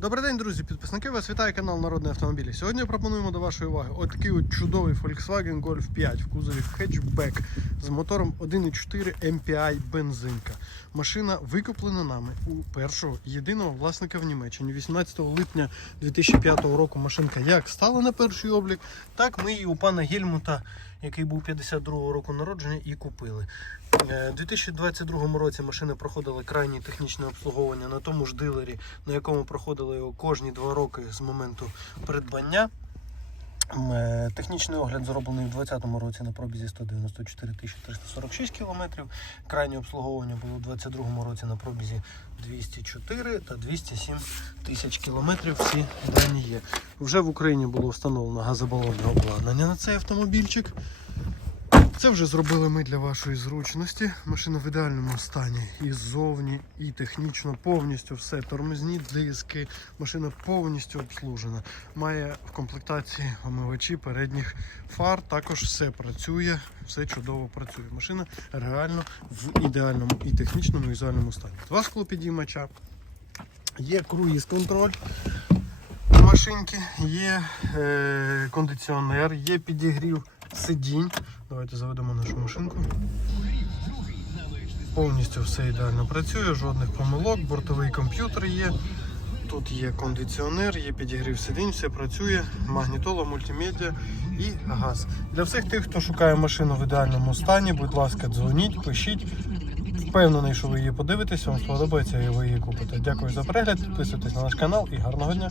Добрий день, друзі, підписники. Вас вітає канал Народний автомобілі. Сьогодні пропонуємо до вашої уваги отакий от чудовий Volkswagen Golf 5 в кузові хетчбек з мотором 1.4 MPI бензинка. Машина викуплена нами у першого єдиного власника в Німеччині. 18 липня 2005 року машинка як стала на перший облік, так ми її у пана Гельмута, який був 52 року народження, і купили. Е, У 2022 році машина проходила крайнє технічне обслуговування на тому ж дилері, на якому проходили його кожні два роки з моменту придбання. Е, Технічний огляд зроблений у 2020 році на пробізі 194 346 км. Крайнє обслуговування було у 2022 році на пробізі 204 та 207 тисяч кілометрів. Всі дані є. Вже в Україні було встановлено газобалонне обладнання на цей автомобільчик. Це вже зробили ми для вашої зручності. Машина в ідеальному стані і ззовні, і технічно повністю все. Тормозні диски, машина повністю обслужена. Має в комплектації омивачі передніх фар. Також все працює, все чудово працює. Машина реально в ідеальному і технічному, і візуальному стані. Два склопідіймача, є круїз контроль машинки, є е, кондиціонер, є підігрів сидінь. Давайте заведемо нашу машинку. Повністю все ідеально працює, жодних помилок, бортовий комп'ютер є. Тут є кондиціонер, є підігрів сидінь, все працює, магнітола, мультимедіа і газ. Для всіх тих, хто шукає машину в ідеальному стані, будь ласка, дзвоніть, пишіть. Впевнений, що ви її подивитесь, вам сподобається і ви її купите. Дякую за перегляд, підписуйтесь на наш канал і гарного дня.